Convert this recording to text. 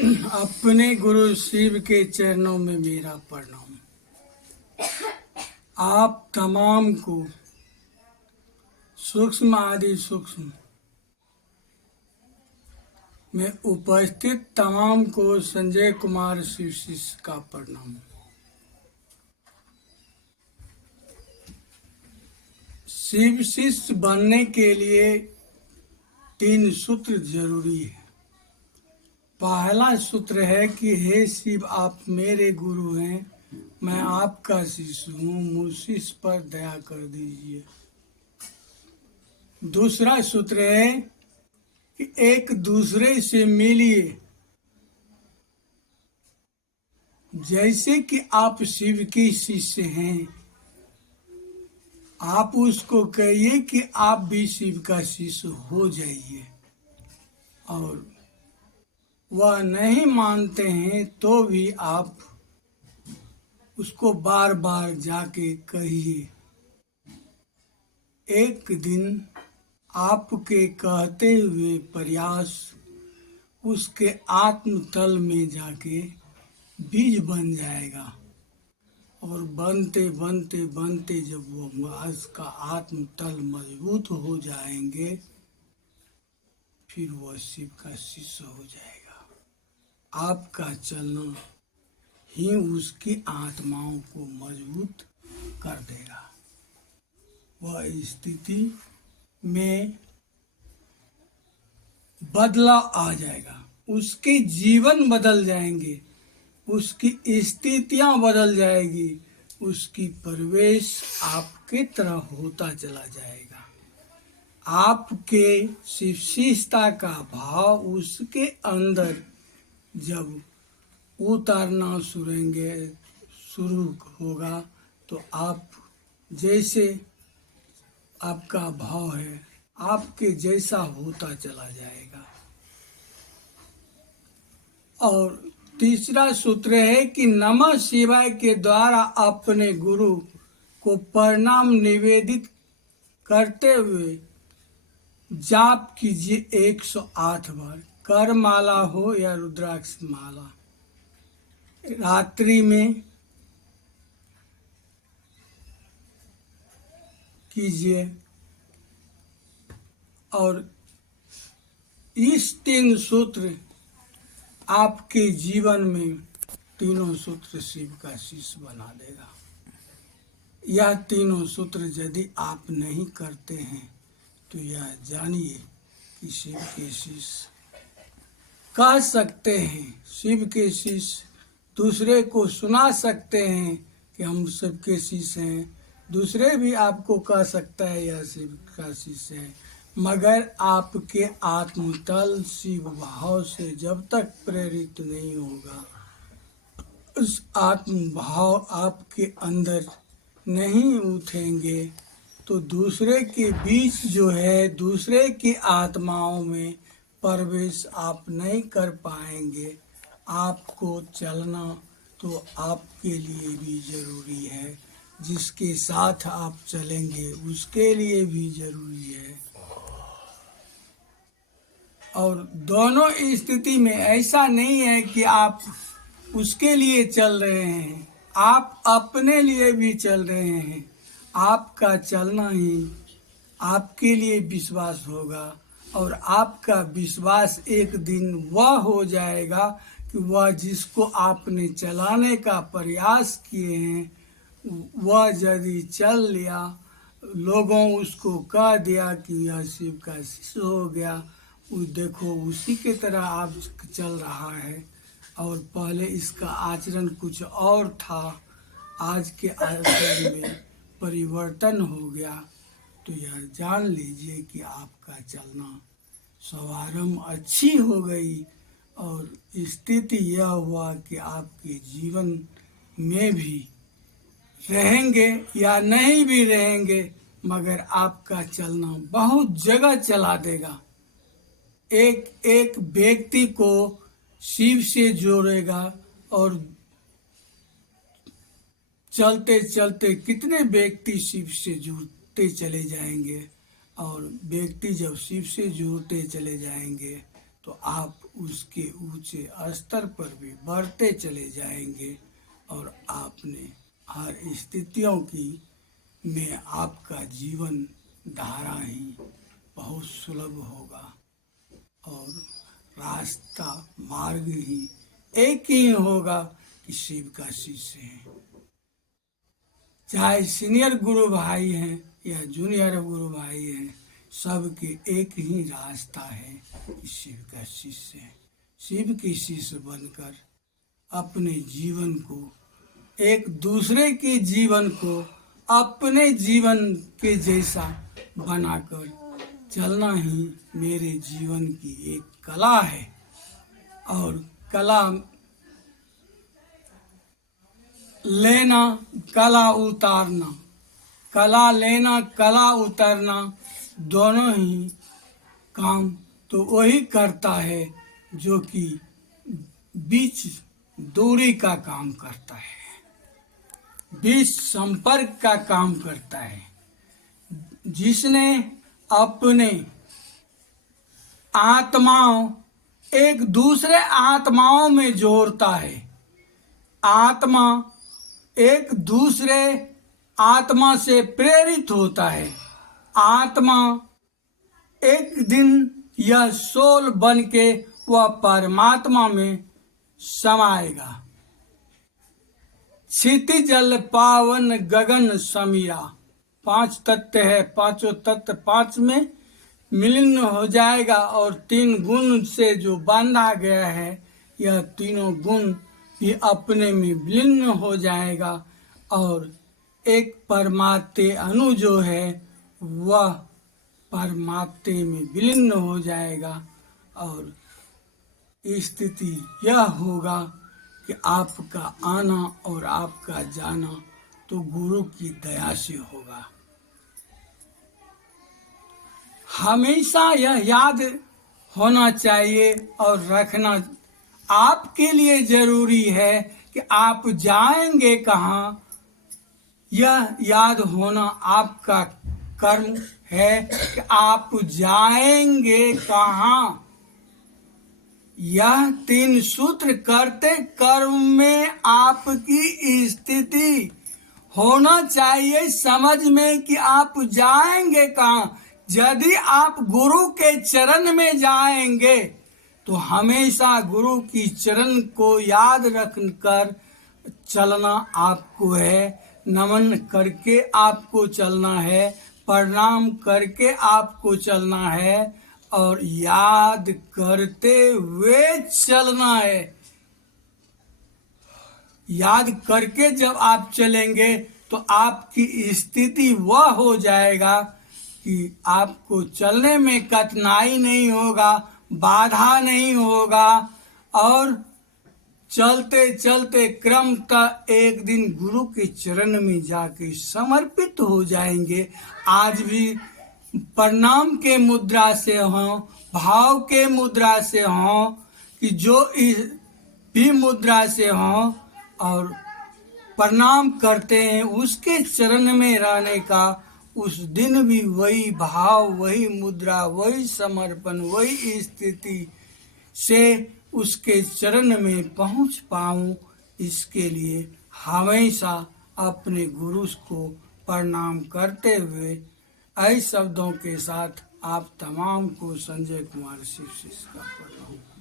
अपने गुरु शिव के चरणों में मेरा प्रणाम। आप तमाम को सूक्ष्म आदि सूक्ष्म में उपस्थित तमाम को संजय कुमार शिव शिष्य का प्रणाम। शिव शिष्य बनने के लिए 3 सूत्र जरूरी है। पहला सूत्र है कि हे शिव, आप मेरे गुरु हैं, मैं आपका शिष्य हूँ, मुझ शिष्य पर दया कर दीजिए। दूसरा सूत्र है कि एक दूसरे से मिलिए, जैसे कि आप शिव के शिष्य हैं। आप उसको कहिए कि आप भी शिव का शिष्य हो जाइए, और वह नहीं मानते हैं तो भी आप उसको बार बार जाके कहिए। एक दिन आपके कहते हुए प्रयास उसके आत्म तल में जाके बीज बन जाएगा, और बनते बनते बनते जब वो उसका आत्म तल मजबूत हो जाएंगे, फिर वह शिव का शिष्य हो जाएगा। आपका चलना ही उसकी आत्माओं को मजबूत कर देगा। वह स्थिति में बदलाव आ जाएगा, उसके जीवन बदल जाएंगे, उसकी स्थितियां बदल जाएगी, उसकी प्रवेश आपके तरह होता चला जाएगा। आपके शिष्यता का भाव उसके अंदर जब उतारना शुरू होगा, तो आप जैसे आपका भाव है, आपके जैसा होता चला जाएगा। और तीसरा सूत्र है कि नमः शिवाय के द्वारा अपने गुरु को प्रणाम निवेदित करते हुए जाप कीजिए 108 बार। कर माला हो या रुद्राक्ष माला, रात्रि में कीजिए। और इस 3 सूत्र आपके जीवन में, तीनों सूत्र शिव का शिष्य बना देगा। यह तीनों सूत्र यदि आप नहीं करते हैं तो यह जानिए कि शिव के शिष्य कह सकते हैं, शिव के शिष्य दूसरे को सुना सकते हैं कि हम सबके शिष्य हैं। दूसरे भी आपको कह सकता है यह शिव का शिष्य है, मगर आपके आत्मतल शिव भाव से जब तक प्रेरित नहीं होगा, उस आत्म भाव आपके अंदर नहीं उठेंगे, तो दूसरे के बीच जो है, दूसरे की आत्माओं में प्रवेश आप नहीं कर पाएंगे। आपको चलना तो आपके लिए भी जरूरी है, जिसके साथ आप चलेंगे उसके लिए भी जरूरी है। और दोनों स्थिति में ऐसा नहीं है कि आप उसके लिए चल रहे हैं, आप अपने लिए भी चल रहे हैं। आपका चलना ही आपके लिए विश्वास होगा, और आपका विश्वास एक दिन वह हो जाएगा कि वह जिसको आपने चलाने का प्रयास किए हैं, वह यदि चल लिया, लोगों उसको कह दिया कि यह शिव का शिष्य हो गया, देखो उसी के तरह आप चल रहा है, और पहले इसका आचरण कुछ और था, आज के आचरण में परिवर्तन हो गया, तो यह जान लीजिए कि आपका चलना शुभारंभ अच्छी हो गई, और स्थिति यह हुआ कि आपके जीवन में भी रहेंगे या नहीं भी रहेंगे, मगर आपका चलना बहुत जगह चला देगा। एक एक व्यक्ति को शिव से जोड़ेगा, और चलते चलते कितने व्यक्ति शिव से जुड़ते चले जाएंगे, और व्यक्ति जब शिव से जुड़ते चले जाएंगे तो आप उसके ऊंचे स्तर पर भी बढ़ते चले जाएंगे और आपने हर स्थितियों की में आपका जीवन धारा ही बहुत सुलभ होगा और रास्ता मार्ग ही एक ही होगा कि शिव का शिष्य है। चाहे सीनियर गुरु भाई हैं या जूनियर गुरु भाई हैं, सबके एक ही रास्ता है कि शिव का शिष्य है। शिव के शिष्य बनकर अपने जीवन को, एक दूसरे के जीवन को अपने जीवन के जैसा बनाकर चलना ही मेरे जीवन की एक कला है। और कला लेना, कला उतारना, कला लेना, कला उतारना दोनों ही काम तो वही करता है जो कि बीच दूरी का काम करता है, बीच संपर्क का काम करता है। जिसने अपने आत्माओं एक दूसरे आत्माओं में जोड़ता है, आत्मा एक दूसरे आत्मा से प्रेरित होता है, आत्मा एक दिन यह सोल बन के वह परमात्मा में समाएगा। क्षिति जल पावन गगन समीरा, 5 तत्व है, पांचों तत्व 5 में मिलन हो जाएगा और 3 गुण से जो बांधा गया है, यह तीनों गुण भी अपने में विलीन हो जाएगा और एक परमात्मे अणु जो है वह परमात्मे में विलीन हो जाएगा। और स्थिति यह होगा कि आपका आना और आपका जाना तो गुरु की दया से होगा। हमेशा यह याद होना चाहिए और रखना आपके लिए जरूरी है कि आप जाएंगे कहाँ, यह याद होना आपका कर्म है कि आप जाएंगे कहाँ। यह 3 सूत्र करते कर्म में आपकी स्थिति होना चाहिए समझ में कि आप जाएंगे कहाँ। यदि आप गुरु के चरण में जाएंगे तो हमेशा गुरु की चरण को याद रखकर चलना आपको है, नमन करके आपको चलना है, प्रणाम करके आपको चलना है और याद करते हुए चलना है। याद करके जब आप चलेंगे तो आपकी स्थिति वह हो जाएगा कि आपको चलने में कठिनाई नहीं होगा, बाधा नहीं होगा और चलते चलते क्रमतः एक दिन गुरु के चरण में जाके समर्पित हो जाएंगे। आज भी प्रणाम के मुद्रा से हों, भाव के मुद्रा से हों कि जो भी मुद्रा से हों और प्रणाम करते हैं उसके चरण में रहने का, उस दिन भी वही भाव, वही मुद्रा, वही समर्पण, वही स्थिति से उसके चरण में पहुंच पाऊं, इसके लिए हमेशा अपने गुरु को प्रणाम करते हुए ऐसे शब्दों के साथ आप तमाम को संजय कुमार शिव शिष्य का प्रणाम।